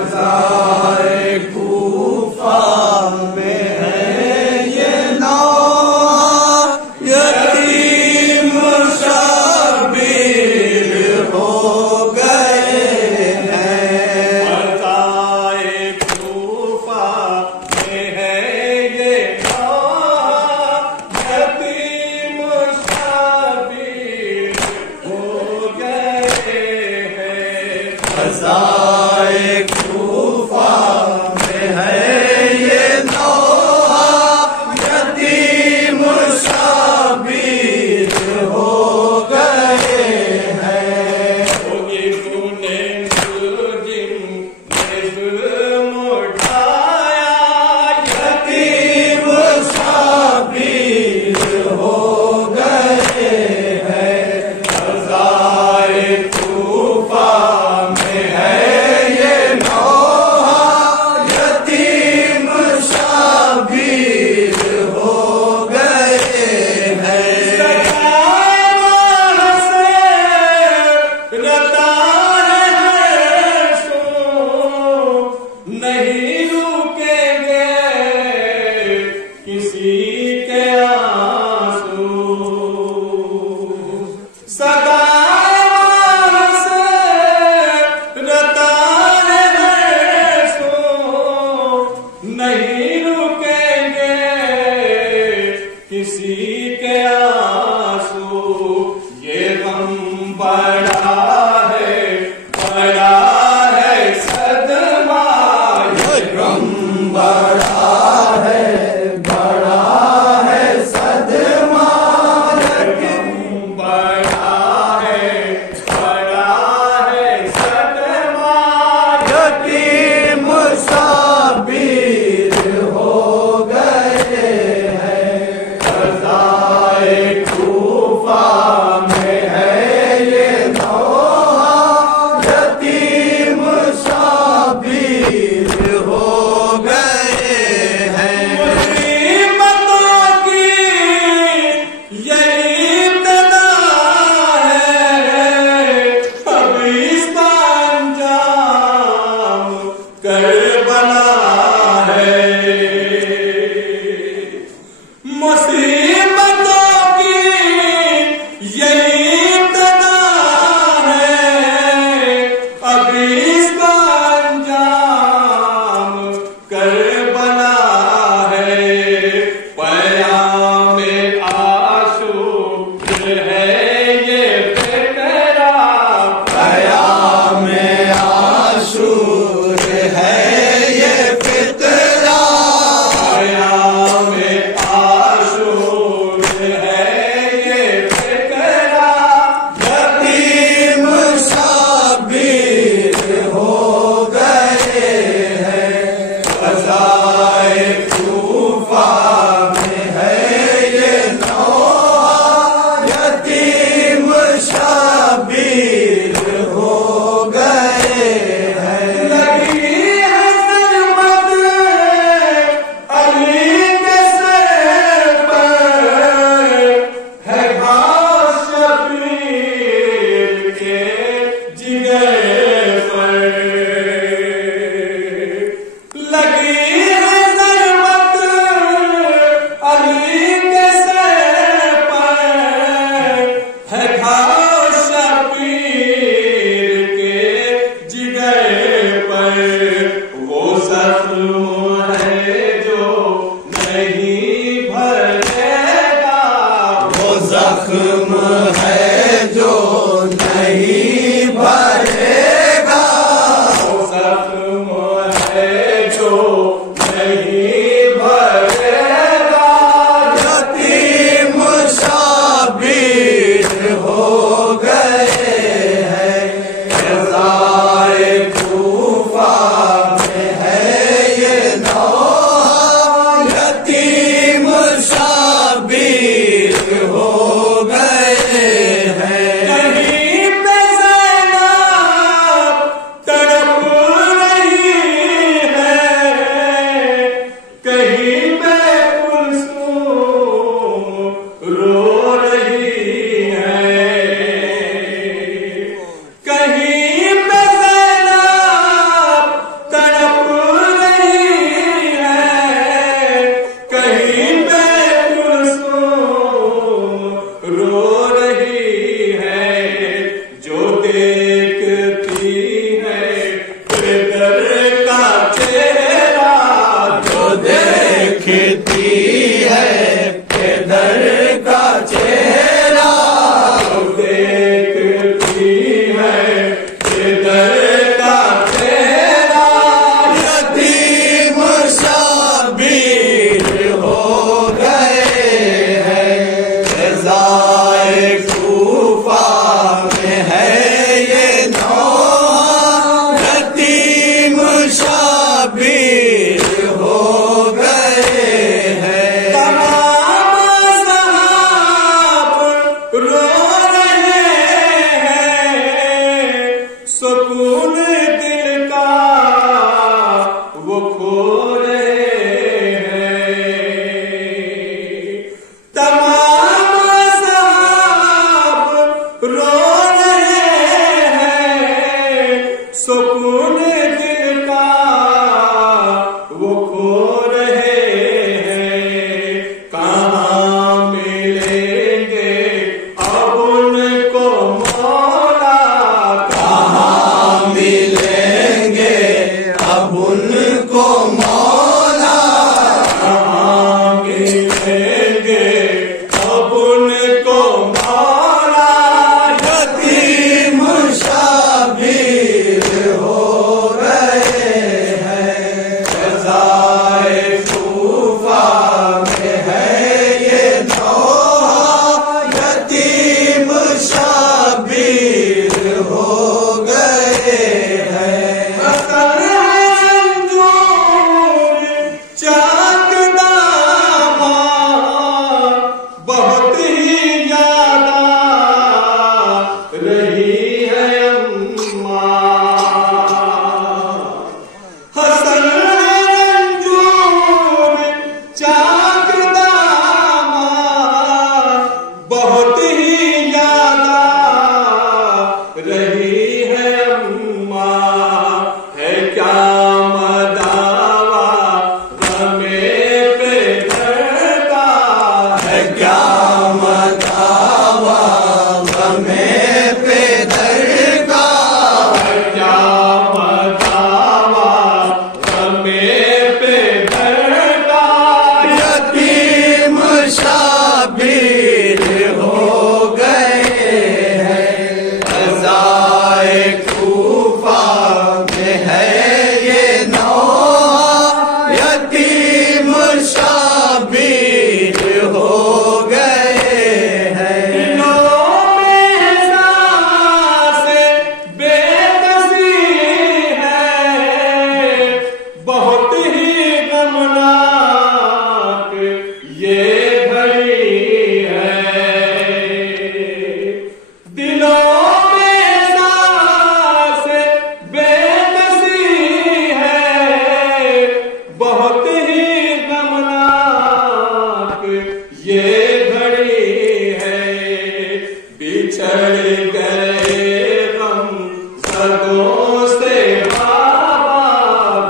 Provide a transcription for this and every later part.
फ़ज़ाए कूफ़ा में है ये नौहा, यतीम शबीर हो गए हैं। फ़ज़ाए कूफ़ा में है ये नौहा, यतीम शबीर हो गए हैं। फ़ज़ाए कूफ़ा में है ये नौहा, यतीम शबीर हो गए हैं। तूने मुझे जुल्म उठाया, यतीम शबीर हो गए हैं। फ़ज़ाए कूफ़ा में है ये नौहा, यतीम शबीर हो गए हैं। सतावा से रता है सो, नहीं रुकेंगे किसी के आंसू। सतावा से रता है सो, नहीं रुकेंगे किसी के आंसू। ये गम बड़ा है सदमा, ये गम बड़ा है सदमा, लेकिन बड़ा है सदमा, यतीम शबीर हो गए हैं। फ़ज़ाए कूफ़ा में है ये नौहा, यतीम शबीर हो गए हैं। मुसीबतों की यही इब्तिदा है, अब इसका अंजाम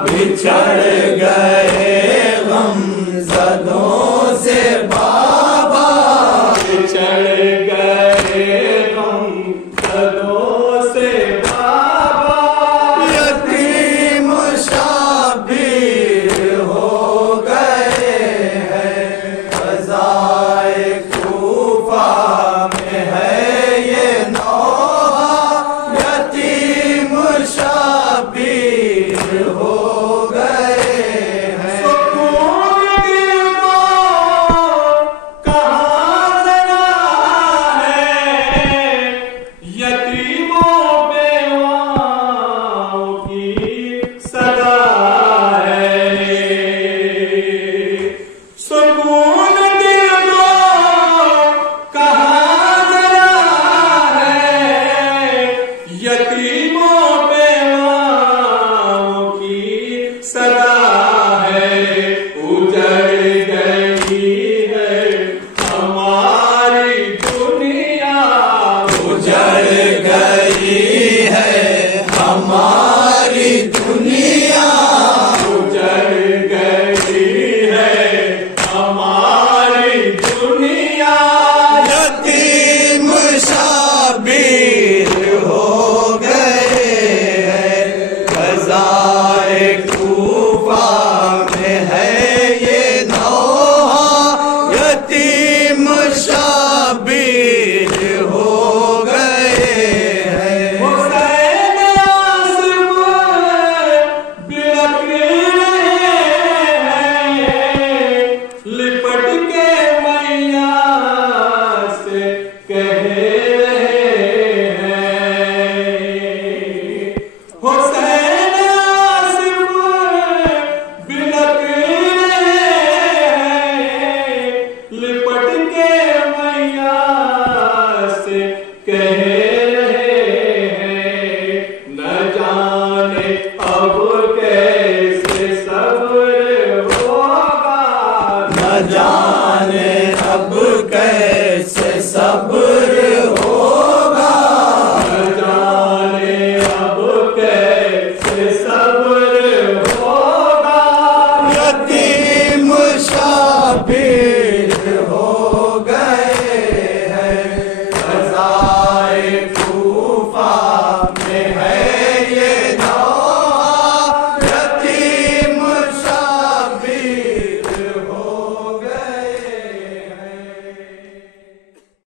बिछड़ गए गमज़दों से बाबा, बिछड़ गए गमज़दों से बाबा। यतीम शाबीर हो गए हैं, क़ज़ाए कूफा में है ये नौहा। यतीम शाबीर हो गए हैं, सुकून की मौत कहाँ ज़रा है, यतीमों बेवाओं की सदा है। सुकून की मौत कहाँ ज़रा है, यतीमों बेवाओं की सदा है। उजड़ गई है हमारी दुनिया, उजड़ गई है हमारी दुनिया, उजड़ गई है हमारी दुनिया। यतीम शाबीर हो गए हैं, क़ज़ाए